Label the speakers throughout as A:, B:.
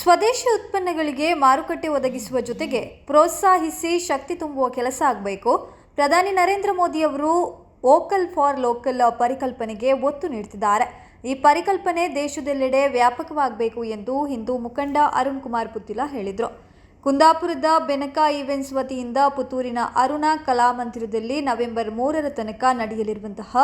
A: ಸ್ವದೇಶಿ ಉತ್ಪನ್ನಗಳಿಗೆ ಮಾರುಕಟ್ಟೆ ಒದಗಿಸುವ ಜೊತೆಗೆ ಪ್ರೋತ್ಸಾಹಿಸಿ ಶಕ್ತಿ ತುಂಬುವ ಕೆಲಸ ಆಗಬೇಕು. ಪ್ರಧಾನಿ ನರೇಂದ್ರ ಮೋದಿ ಅವರು ವೋಕಲ್ ಫಾರ್ ಲೋಕಲ್ ಪರಿಕಲ್ಪನೆಗೆ ಒತ್ತು ನೀಡುತ್ತಿದ್ದಾರೆ. ಈ ಪರಿಕಲ್ಪನೆ ದೇಶದೆಲ್ಲೆಡೆ ವ್ಯಾಪಕವಾಗಬೇಕು ಎಂದು ಹಿಂದೂ ಮುಖಂಡ ಅರುಣ್ ಕುಮಾರ್ ಪುತ್ತಿಲ ಹೇಳಿದರು. ಕುಂದಾಪುರದ ಬೆನಕ ಈವೆಂಟ್ಸ್ ವತಿಯಿಂದ ಪುತ್ತೂರಿನ ಅರುಣ ಕಲಾಮಂದಿರದಲ್ಲಿ ನವೆಂಬರ್ ಮೂರರ ತನಕ ನಡೆಯಲಿರುವಂತಹ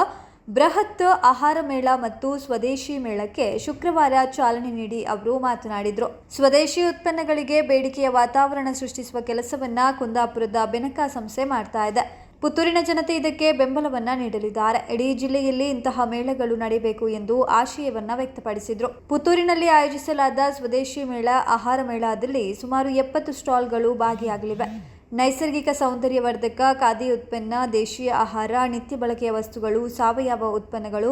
A: ಬೃಹತ್ ಆಹಾರ ಮೇಳ ಮತ್ತು ಸ್ವದೇಶಿ ಮೇಳಕ್ಕೆ ಶುಕ್ರವಾರ ಚಾಲನೆ ನೀಡಿ ಅವರು ಮಾತನಾಡಿದರು. ಸ್ವದೇಶಿ ಉತ್ಪನ್ನಗಳಿಗೆ ಬೇಡಿಕೆಯ ವಾತಾವರಣ ಸೃಷ್ಟಿಸುವ ಕೆಲಸವನ್ನ ಕುಂದಾಪುರದ ಬೆನಕ ಸಂಸ್ಥೆ ಮಾಡ್ತಾ ಇದೆ. ಪುತ್ತೂರಿನ ಜನತೆ ಇದಕ್ಕೆ ಬೆಂಬಲವನ್ನ ನೀಡಲಿದ್ದಾರೆ. ಇಡೀ ಜಿಲ್ಲೆಯಲ್ಲಿ ಇಂತಹ ಮೇಳಗಳು ನಡೆಯಬೇಕು ಎಂದು ಆಶಯವನ್ನ ವ್ಯಕ್ತಪಡಿಸಿದರು. ಪುತ್ತೂರಿನಲ್ಲಿ ಆಯೋಜಿಸಲಾದ ಸ್ವದೇಶಿ ಮೇಳ, ಆಹಾರ ಮೇಳದಲ್ಲಿ ಸುಮಾರು ಎಪ್ಪತ್ತು ಸ್ಟಾಲ್ಗಳು ಭಾಗಿಯಾಗಲಿವೆ. ನೈಸರ್ಗಿಕ ಸೌಂದರ್ಯವರ್ಧಕ, ಖಾದಿ ಉತ್ಪನ್ನ, ದೇಶೀಯ ಆಹಾರ, ನಿತ್ಯ ಬಳಕೆಯ ವಸ್ತುಗಳು, ಸಾವಯವ ಉತ್ಪನ್ನಗಳು,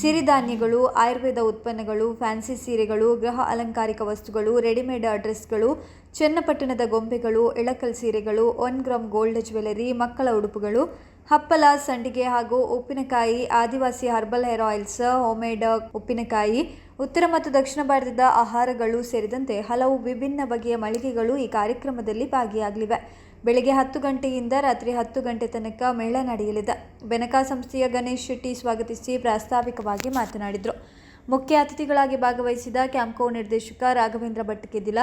A: ಸಿರಿಧಾನ್ಯಗಳು, ಆಯುರ್ವೇದ ಉತ್ಪನ್ನಗಳು, ಫ್ಯಾನ್ಸಿ ಸೀರೆಗಳು, ಗೃಹ ಅಲಂಕಾರಿಕ ವಸ್ತುಗಳು, ರೆಡಿಮೇಡ್ ಡ್ರೆಸ್ಗಳು ಚನ್ನಪಟ್ಟಣದ ಗೊಂಬೆಗಳು ಇಳಕಲ್ ಸೀರೆಗಳು, ಒನ್ ಗ್ರಾಮ್ ಗೋಲ್ಡ್ ಜ್ಯುವೆಲರಿ, ಮಕ್ಕಳ ಉಡುಪುಗಳು ಹಪ್ಪಲ ಸಂಡಿಗೆ ಹಾಗೂ ಉಪ್ಪಿನಕಾಯಿ, ಆದಿವಾಸಿ ಹರ್ಬಲ್ ಹೇರ್ ಆಯಿಲ್ಸ್ ಹೋಮೇಡ್ ಉಪ್ಪಿನಕಾಯಿ, ಉತ್ತರ ಮತ್ತು ದಕ್ಷಿಣ ಭಾರತದ ಆಹಾರಗಳು ಸೇರಿದಂತೆ ಹಲವು ವಿಭಿನ್ನ ಬಗೆಯ ಮಳಿಗೆಗಳು ಈ ಕಾರ್ಯಕ್ರಮದಲ್ಲಿ ಭಾಗಿಯಾಗಲಿವೆ. ಬೆಳಗ್ಗೆ ಹತ್ತು ಗಂಟೆಯಿಂದ ರಾತ್ರಿ ಹತ್ತು ಗಂಟೆ ತನಕ ಮೇಳ ನಡೆಯಲಿದೆ. ಬೆನಕ ಸಂಸ್ಥೆಯ ಗಣೇಶ್ ಶೆಟ್ಟಿ ಸ್ವಾಗತಿಸಿ ಪ್ರಾಸ್ತಾವಿಕವಾಗಿ ಮಾತನಾಡಿದರು. ಮುಖ್ಯ ಅತಿಥಿಗಳಾಗಿ ಭಾಗವಹಿಸಿದ ಕ್ಯಾಂಪ್ಕೋ ನಿರ್ದೇಶಕ ರಾಘವೇಂದ್ರ ಭಟ್ಕೆದಿಲ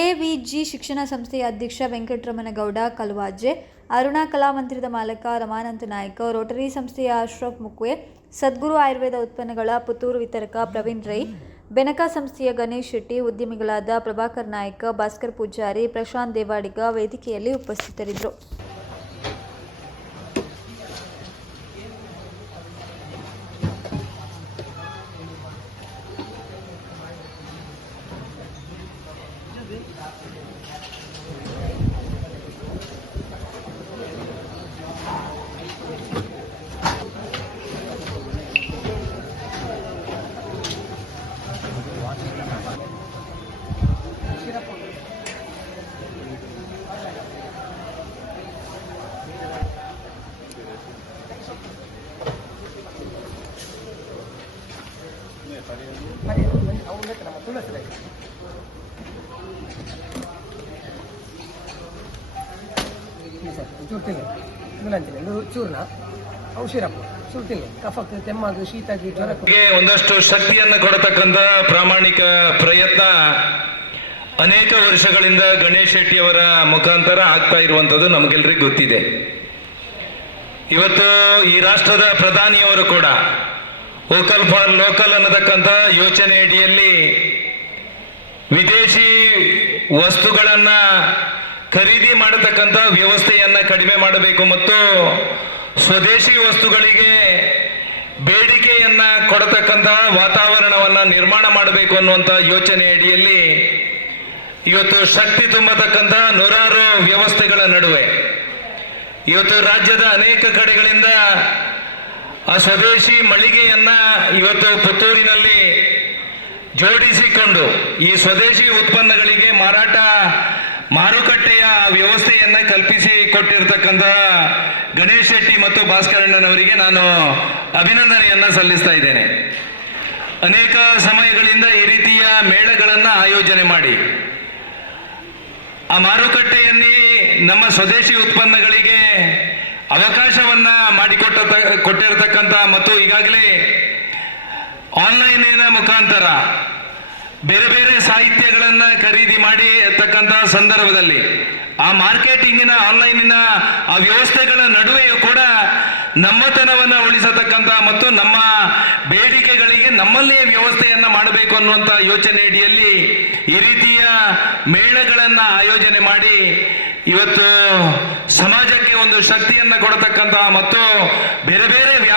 A: ಎವಿಜಿ ಶಿಕ್ಷಣ ಸಂಸ್ಥೆಯ ಅಧ್ಯಕ್ಷ ವೆಂಕಟರಮಣಗೌಡ ಕಲ್ವಾಜೆ, ಅರುಣಾ ಕಲಾಮಂದಿರದ ಮಾಲಕ ರಮಾನಂದ ನಾಯ್ಕ, ರೋಟರಿ ಸಂಸ್ಥೆಯ ಅಶ್ರಫ್ ಮುಕ್ವೆ, ಸದ್ಗುರು ಆಯುರ್ವೇದ ಉತ್ಪನ್ನಗಳ ಪುತ್ತೂರು ವಿತರಕ ಪ್ರವೀಣ್ ರೈ ಬೆನಕ ಸಂಸ್ಥೆಯ ಗಣೇಶ್ ಶೆಟ್ಟಿ ಉದ್ಯಮಿಗಳಾದ ಪ್ರಭಾಕರ್ ನಾಯ್ಕ ಭಾಸ್ಕರ್ ಪೂಜಾರಿ ಪ್ರಶಾಂತ್ ದೇವಾಡಿಗ ವೇದಿಕೆಯಲ್ಲಿ ಉಪಸ್ಥಿತರಿದ್ದರು.
B: ಒಂದಷ್ಟು ಶಕ್ತಿಯನ್ನು ಕೊಡತಕ್ಕಂತ ಪ್ರಾಮಾಣಿಕ ಪ್ರಯತ್ನ ಅನೇಕ ವರ್ಷಗಳಿಂದ ಗಣೇಶ್ ಶೆಟ್ಟಿ ಅವರ ಮುಖಾಂತರ ಆಗ್ತಾ ಇರುವಂಥದ್ದು ನಮಗೆಲ್ಲರಿಗೂ ಗೊತ್ತಿದೆ. ಇವತ್ತು ಈ ರಾಷ್ಟ್ರದ ಪ್ರಧಾನಿಯವರು ಕೂಡ ವೋಕಲ್ ಫಾರ್ ಲೋಕಲ್ ಅನ್ನತಕ್ಕಂಥ ಯೋಚನೆ ಅಡಿಯಲ್ಲಿ ವಿದೇಶಿ ವಸ್ತುಗಳನ್ನ ಖರೀದಿ ಮಾಡತಕ್ಕಂಥ ವ್ಯವಸ್ಥೆಯನ್ನ ಕಡಿಮೆ ಮಾಡಬೇಕು ಮತ್ತು ಸ್ವದೇಶಿ ವಸ್ತುಗಳಿಗೆ ಬೇಡಿಕೆಯನ್ನ ಕೊಡತಕ್ಕಂಥ ವಾತಾವರಣವನ್ನ ನಿರ್ಮಾಣ ಮಾಡಬೇಕು ಅನ್ನುವಂಥ ಯೋಚನೆ ಅಡಿಯಲ್ಲಿ ಇವತ್ತು ಶಕ್ತಿ ತುಂಬತಕ್ಕಂಥ ನೂರಾರು ವ್ಯವಸ್ಥೆಗಳ ನಡುವೆ ಇವತ್ತು ರಾಜ್ಯದ ಅನೇಕ ಕಡೆಗಳಿಂದ ಆ ಸ್ವದೇಶಿ ಮಳಿಗೆಯನ್ನ ಇವತ್ತು ಪುತ್ತೂರಿನಲ್ಲಿ ಜೋಡಿಸಿಕೊಂಡು ಈ ಸ್ವದೇಶಿ ಉತ್ಪನ್ನಗಳಿಗೆ ಮಾರಾಟ ಮಾರುಕಟ್ಟೆಯ ವ್ಯವಸ್ಥೆಯನ್ನ ಕಲ್ಪಿಸಿ ಕೊಟ್ಟಿರ್ತಕ್ಕಂಥ ಗಣೇಶ್ ಶೆಟ್ಟಿ ಮತ್ತು ಭಾಸ್ಕರಣ್ಣನವರಿಗೆ ನಾನು ಅಭಿನಂದನೆಯನ್ನ ಸಲ್ಲಿಸ್ತಾ ಇದ್ದೇನೆ. ಅನೇಕ ಸಮಯಗಳಿಂದ ಈ ರೀತಿಯ ಮೇಳಗಳನ್ನು ಆಯೋಜನೆ ಮಾಡಿ. ಆ ಮಾರುಕಟ್ಟೆಯಲ್ಲಿ ನಮ್ಮ ಸ್ವದೇಶಿ ಉತ್ಪನ್ನಗಳಿಗೆ ಅವಕಾಶವನ್ನ ಮಾಡಿಕೊಟ್ಟ ಕೊಟ್ಟಿರತಕ್ಕಂಥ ಮತ್ತು ಈಗಾಗಲೇ ಆನ್ಲೈನಿನ ಮುಖಾಂತರ ಬೇರೆ ಬೇರೆ ಸಾಹಿತ್ಯಗಳನ್ನ ಖರೀದಿ ಮಾಡಿ ಇರ್ತಕ್ಕಂತಹ ಸಂದರ್ಭದಲ್ಲಿ ಆ ಮಾರ್ಕೆಟಿಂಗಿನ ಆನ್ಲೈನಿನ ಆ ವ್ಯವಸ್ಥೆಗಳ ನಡುವೆಯೂ ಕೂಡ ನಮ್ಮತನವನ್ನ ಉಳಿಸತಕ್ಕಂತಹ ಮತ್ತು ನಮ್ಮ ಬೇಡಿಕೆಗಳಿಗೆ ನಮ್ಮಲ್ಲೇ ವ್ಯವಸ್ಥೆಯನ್ನ ಮಾಡಬೇಕು ಅನ್ನುವಂಥ ಯೋಚನೆ ಅಡಿಯಲ್ಲಿ ಈ ರೀತಿಯ ಮೇಳಗಳನ್ನ ಆಯೋಜನೆ ಮಾಡಿ ಇವತ್ತು ಸಮಾಜಕ್ಕೆ ಒಂದು ಶಕ್ತಿಯನ್ನ ಕೊಡತಕ್ಕಂತಹ ಮತ್ತು ಬೇರೆ ಬೇರೆ ವ್ಯಾಪಾರ